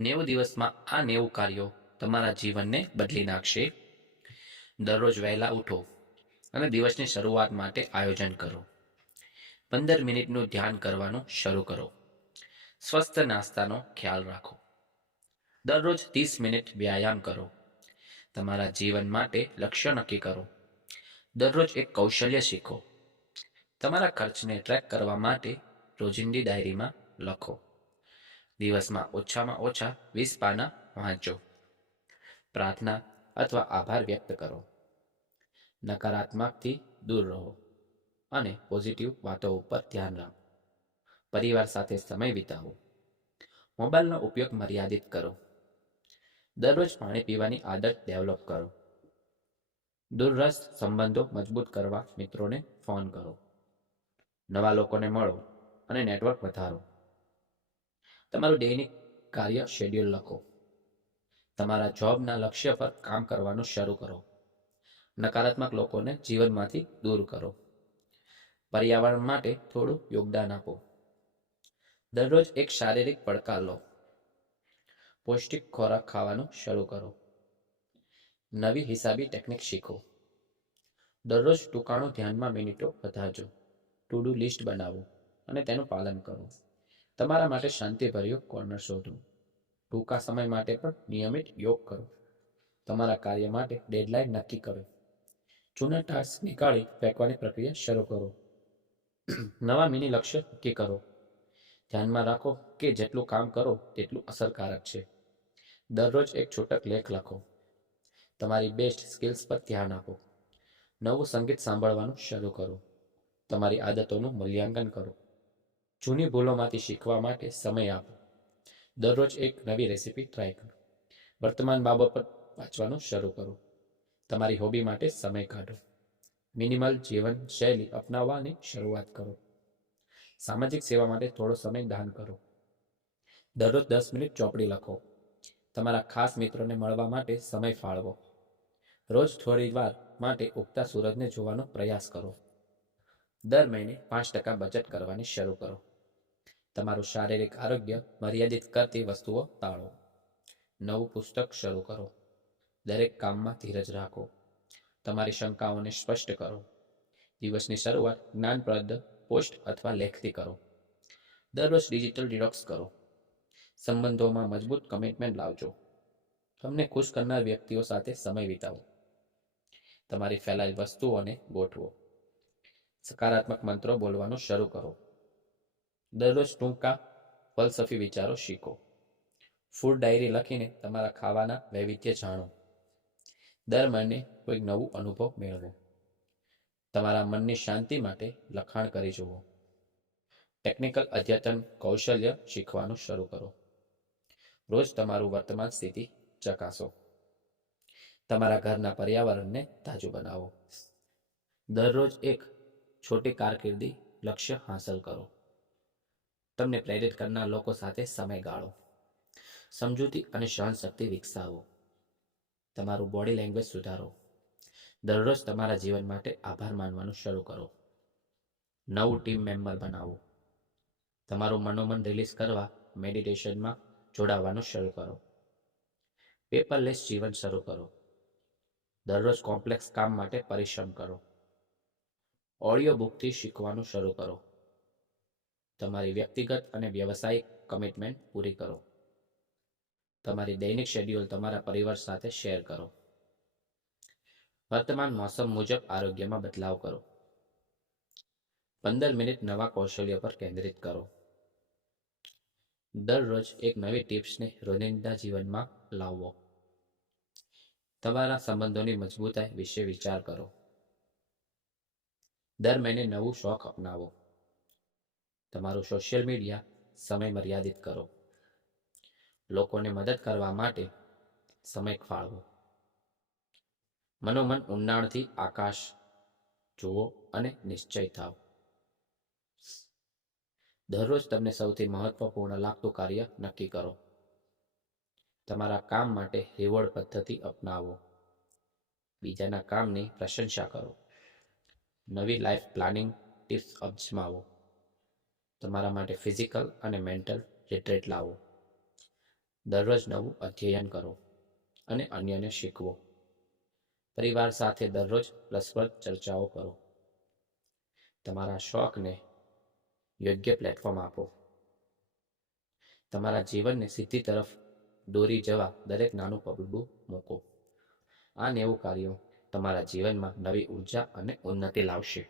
90 દિવસમાં આ 90 કાર્યો તમારા જીવનને બદલી નાખશે. દરરોજ વહેલા ઉઠો અને દિવસની શરૂઆત માટે આયોજન કરો. 15 મિનિટનું ધ્યાન કરવાનું શરૂ કરો. સ્વસ્થ નાસ્તાનો ખ્યાલ રાખો. દરરોજ 30 મિનિટ વ્યાયામ કરો. તમારા જીવન માટે લક્ષ્ય નક્કી કરો. દરરોજ એક કૌશલ્ય શીખો. તમારા ખર્ચને ટ્રેક કરવા માટે રોજિંદી ડાયરીમાં લખો. દિવસમાં ઓછામાં ઓછા 20 પાના વાંચો. પ્રાર્થના અથવા આભાર વ્યક્ત કરો. નકારાત્મકથી દૂર રહો અને પોઝિટિવ વાતો ઉપર ધ્યાન રાખો. પરિવાર સાથે સમય વિતાવો. મોબાઈલનો ઉપયોગ મર્યાદિત કરો. દરરોજ પાણી પીવાની આદત ડેવલપ કરો. દૂરસ્થ સંબંધો મજબૂત કરવા મિત્રોને ફોન કરો. નવા લોકોને મળો અને નેટવર્ક વધારો. તમારું દૈનિક કાર્ય શેડ્યુલ લખો. તમારા જોબના લક્ષ્ય પર કામ કરવાનું શરૂ કરો. નકારાત્મક લોકોને જીવનમાંથી દૂર કરો. પર્યાવરણ માટે થોડું યોગદાન આપો. દરરોજ એક શારીરિક પડકાર લો. પૌષ્ટિક ખોરાક ખાવાનું શરૂ કરો. નવી હિસાબી ટેકનિક શીખો. દરરોજ ટૂંકાણું ધ્યાનમાં મિનિટો વધારજો. ટુ ડુ લિસ્ટ બનાવો અને તેનું પાલન કરો. તમારા માટે શાંતિભર્યું કોર્નર શોધો. ટૂંકા સમય માટે પણ નિયમિત યોગ કરો. તમારા કાર્ય માટે ડેડલાઇન નક્કી કરો. જૂના ટાસ્ક નીકાળી ફેંકવાની પ્રક્રિયા શરૂ કરો. નવા મિની લક્ષ્ય નક્કી કરો. ધ્યાનમાં રાખો કે જેટલું કામ કરો તેટલું અસરકારક છે. દરરોજ એક છૂટક લેખ લખો. તમારી બેસ્ટ સ્કિલ્સ પર ધ્યાન આપો. નવું સંગીત સાંભળવાનું શરૂ કરો. તમારી આદતોનું મૂલ્યાંકન કરો. જૂની ભૂલોમાંથી શીખવા માટે સમય આપો. દરરોજ એક નવી રેસીપી ટ્રાય કરો. વર્તમાન બાબત પર વાંચવાનું શરૂ કરો. તમારી હોબી માટે સમય કાઢો. મિનિમલ જીવન શૈલી અપનાવવાની શરૂઆત કરો. સામાજિક સેવા માટે થોડો સમય દાન કરો. દરરોજ 10 મિનિટ ચોપડી લખો. તમારા ખાસ મિત્રોને મળવા માટે સમય ફાળવો. રોજ થોડી વાર માટે ઉગતા સૂરજને જોવાનો પ્રયાસ કરો. દર મહિને 5% બચત કરવાની શરૂ કરો. તમારું શારીરિક આરોગ્ય મર્યાદિત કરતી વસ્તુઓ ટાળો. નવું પુસ્તક શરૂ કરો. દરેક કામમાં ધીરજ રાખો. તમારી શંકાઓને સ્પષ્ટ કરો. દિવસની શરૂઆત જ્ઞાનપ્રદ પોસ્ટ અથવા લેખથી કરો. દરરોજ ડિજિટલ ડિટોક્સ કરો. સંબંધોમાં મજબૂત કમિટમેન્ટ લાવજો. તમને ખુશ કરનાર વ્યક્તિઓ સાથે સમય વિતાવો. તમારી ફેલાયેલ વસ્તુઓને ગોઠવો. સકારાત્મક મંત્રો બોલવાનું શરૂ કરો. દરરોજ ટૂંકા ફલસફી વિચારો શીખો. ફૂડ ડાયરી લખીને તમારા ખાવાના વૈવિધ્ય જાણો. દર મહિને કોઈક નવું અનુભવ મેળવો. તમારા મનની શાંતિ માટે લખાણ કરી જુઓ. ટેકનિકલ અદ્યતન કૌશલ્ય શીખવાનું શરૂ કરો. રોજ તમારું વર્તમાન સ્થિતિ ચકાસો. તમારા ઘરના પર્યાવરણને તાજું બનાવો. દરરોજ એક છોટી કારકિર્દી લક્ષ્ય હાંસલ કરો. તમને પ્રેરિત કરનાર લોકો સાથે સમય ગાળો. સમજૂતી અને સહનશક્તિ વિકસાવો. તમારું બોડી લેંગ્વેજ સુધારો. દરરોજ તમારા જીવન માટે આભાર માનવાનું શરૂ કરો. નવું ટીમ મેમ્બર બનાવો. તમારું મનોમન રિલીઝ કરવા મેડિટેશનમાં જોડાવાનું શરૂ કરો. પેપરલેસ જીવન શરૂ કરો. દરરોજ કોમ્પ્લેક્સ કામ માટે પરિશ્રમ કરો. ઓડિયો બુકથી શીખવાનું શરૂ કરો. તમારી વ્યક્તિગત અને વ્યવસાયિક કમિટમેન્ટ પૂરી કરો. તમારી દૈનિક શેડ્યુલ તમારા પરિવાર સાથે શેર કરો. વર્તમાન મોસમ મુજબ આરોગ્યમાં બદલાવ કરો. 15 મિનિટ નવા કૌશલ્ય પર કેન્દ્રિત કરો. દરરોજ એક નવી ટિપ્સને રોજિંદા જીવનમાં લાવો. તમારા સંબંધોની મજબૂતાઈ વિશે વિચાર કરો. દર મહિને નવું શોખ અપનાવો. તમારું સોશિયલ મીડિયા સમય મર્યાદિત કરો. લોકોને મદદ કરવા માટે સમય ફાળવો. મનોમન ઊંડાણથી આકાશ જુઓ અને નિશ્ચય થાવ. દરરોજ તમને સૌથી મહત્વપૂર્ણ લાગતું કાર્ય નક્કી કરો. તમારા કામ માટે રિવોર્ડ પદ્ધતિ અપનાવો. બીજાના કામની પ્રશંસા કરો. નવી લાઈફ પ્લાનિંગ ટિપ્સ અજમાવો. તમારા માટે ફિઝિકલ અને મેન્ટલ રિટ્રીટ લાવો. દરરોજ નવું અધ્યયન કરો અને અન્યને શીખવો. પરિવાર સાથે દરરોજ રસપ્રદ ચર્ચાઓ કરો. તમારા શોખને યોગ્ય પ્લેટફોર્મ આપો. તમારા જીવનને સિદ્ધિ તરફ દોરી જવા દરેક નાનું પગલું મૂકો. આ 90 કાર્યો તમારા જીવનમાં નવી ઉર્જા અને ઉન્નતિ લાવશે.